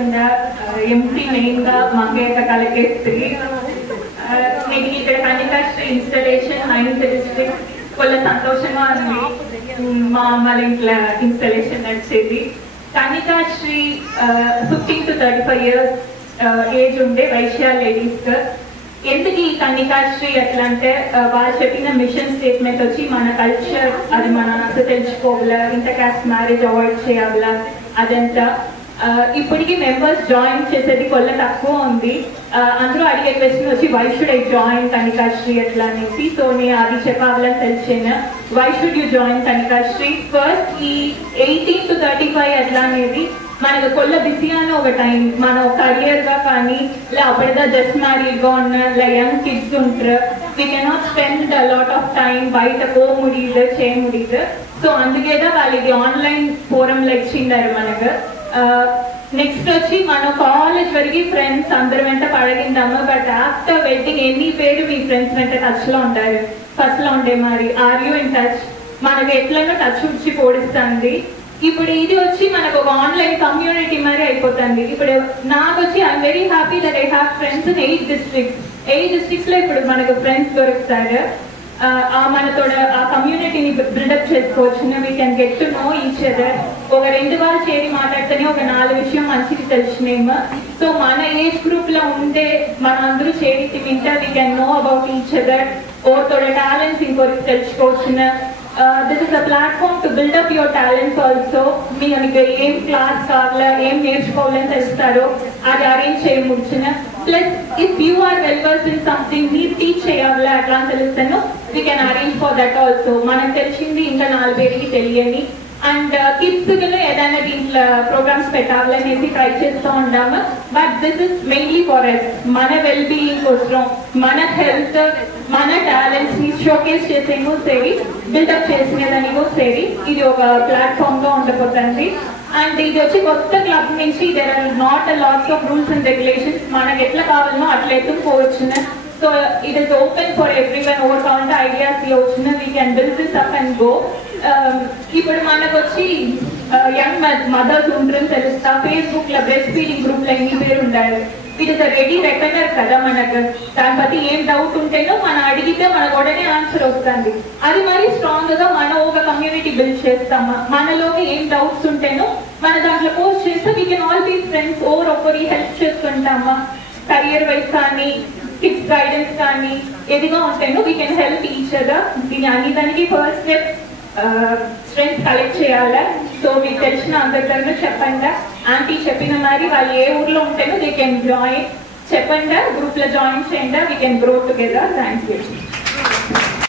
ఉందా MP main గా మంగయ్య కలకేస్త్రి నేను ఇక్కడ కన్నికాశ్రీ ఇన్స్టలేషన్ 9th డిస్ట్రిక్ట్ కొల్ల సంతోషంగా ఉంది మా అమ్మాయి ఇంట్లో ఇన్స్టలేషన్ నడిచేది కన్నికాశ్రీ 15 to 35 years ఏజ్ ఉండే వైశ్య లేడీస్ ఎందుకు ఈ కన్నికాశ్రీ ఎట్లా అంటే వాళ్ళు చెప్పిన మిషన్ స్టేట్మెంట్ వచ్చి మన కల్చర్ అది మన అసలు తెలుసుకోవాలా ఇంటర్ కాస్ట్ మ్యారేజ్ అవాయిడ్ చేయాలా అదంతా ఇప్పటికీ మెంబర్స్ జాయిన్ చేసేది కొల్ల తక్కువ ఉంది అందరూ అడిగే క్వశ్చన్ వచ్చి why should I join Kannikashri ఎట్లా అనేసి సో నేను అది చెప్పాలని తెలిసాను why should you join Kannikashri first ఈ 18 to 35 ఎట్లా అనేది మనకు కొల్ల బిజీ అని ఒక టైం మనం కెరియర్ గా కానీ ఇలా అప్పటిదా జస్ట్ మ్యారీడ్ గా ఉన్న ఇలా యంగ్ కిడ్స్ ఉంటారు we cannot spend lot of time బయట పో ముడిదు చేయ ముడిదు సో అందుకేదా వాళ్ళకి ఆన్లైన్ ఫోరంలో ఇచ్చిండారు మనకు నెక్స్ట్ వచ్చి మన కాలేజ్ వరకు ఫ్రెండ్స్ అందరి వెంట పడగిందాము బట్ ఆఫ్టర్ వెడ్డింగ్ ఎన్ని పేరు మీ ఫ్రెండ్స్ వెంట టచ్ లో ఉంటారు ఫస్ట్ లో ఉండే మరి ఆర్ యూ ఇన్ టచ్ మనకు ఎట్లనో టచ్ ఉడిచి పోడిస్తుంది ఇప్పుడు ఇది వచ్చి మనకు ఒక ఆన్లైన్ కమ్యూనిటీ మరి అయిపోతుంది ఇప్పుడు నాకు వచ్చి I'm very happy that I have friends in 8 districts లో ఇప్పుడు మనకు ఫ్రెండ్స్ దొరుకుతారు మనతో ఆ కమ్యూనిటీని బిల్డప్ చేసుకోవచ్చు we can get to know each other ఒక 2 వారు చేరి మాట్లాడితేనే ఒక 4 విషయం మంచిది తెలిసినేమో సో మన ఏజ్ గ్రూప్ లో ఉండే మన అందరూ చేరి వింటే we can know about each other ఓతోడ టాలెంట్స్ ఇంకోరికి తెలుసుకోవచ్చు this is a platform to build up your talents also మీకు ఏం క్లాస్ కావాలా ఏం నేర్చుకోవాలని తెలుస్తారో అది అరేంజ్ చేయముచ్చిన plus if you are well versed in something మీరు టీచ్ చేయాలా అట్లా తెలుస్తాను we can arrange for that also మనకు తెలిసింది ఇంకా 4 పేరుకి తెలియని అండ్ కిడ్స్ ఏదైనా దీంట్లో ప్రోగ్రామ్స్ పెట్టాలనేసి ట్రై చేస్తూ ఉంటాము but this is mainly for us మన వెల్ బీయింగ్ కోసం మన హెల్త్ మన టాలెంట్స్ ని షోకేస్ చేసేమో సరి బిల్డప్ చేసినదానికో సరి ఇది ఒక ప్లాట్ఫామ్ గా ఉండబోతుంది అండ్ ఇది వచ్చి కొత్త క్లబ్ నుంచి there are not a lots of rules and regulations మనకి ఎట్లా కావాలనో అట్లా ఎత్తుకుపోవచ్చు so it is open for everyone over కావాలంటే ఐడియాస్ వచ్చిన we can build this up and go ఇప్పుడు మనకు వచ్చి యంగ్ మదర్స్ ఉంటారని తెలుస్తా ఫేస్బుక్ లో బ్రెస్ట్ ఫీడింగ్ గ్రూప్ లో ఎన్ని పేరు ఉండాలి ఇట్ ఇస్ రెడీ రెకనర్ కదా మనకు దాని బట్టి ఏం డౌట్ ఉంటేనో మనం అడిగితే మనకు ఉడనే ఆన్సర్ వస్తుంది అది మరి స్ట్రాంగ్ గా మనం ఒక కమ్యూనిటీ బిల్డ్ చేస్తామా మనలో ఏం డౌట్స్ ఉంటేనో మన దాంట్లో పోస్ట్ చేస్తే we can all be friends ఒకరి హెల్ప్ చేసుకుంటామా కెరియర్ వైజ్ కానీ కిడ్స్ గైడెన్స్ కానీ ఏదిగా ఉంటాయో we can help each other దీని అన్ని దానికి ఫస్ట్ స్టెప్ స్ట్రెంగ్త్ కలెక్ట్ చేయాలా సో మీకు తెలిసిన అందరికన్నా చెప్పండి ఆంటీ చెప్పిన మరి వాళ్ళు ఏ ఊర్లో ఉంటేనో దే కెన్ జాయిన్ చెప్పండి గ్రూప్ లో జాయిన్ చేయండి we can grow together thank you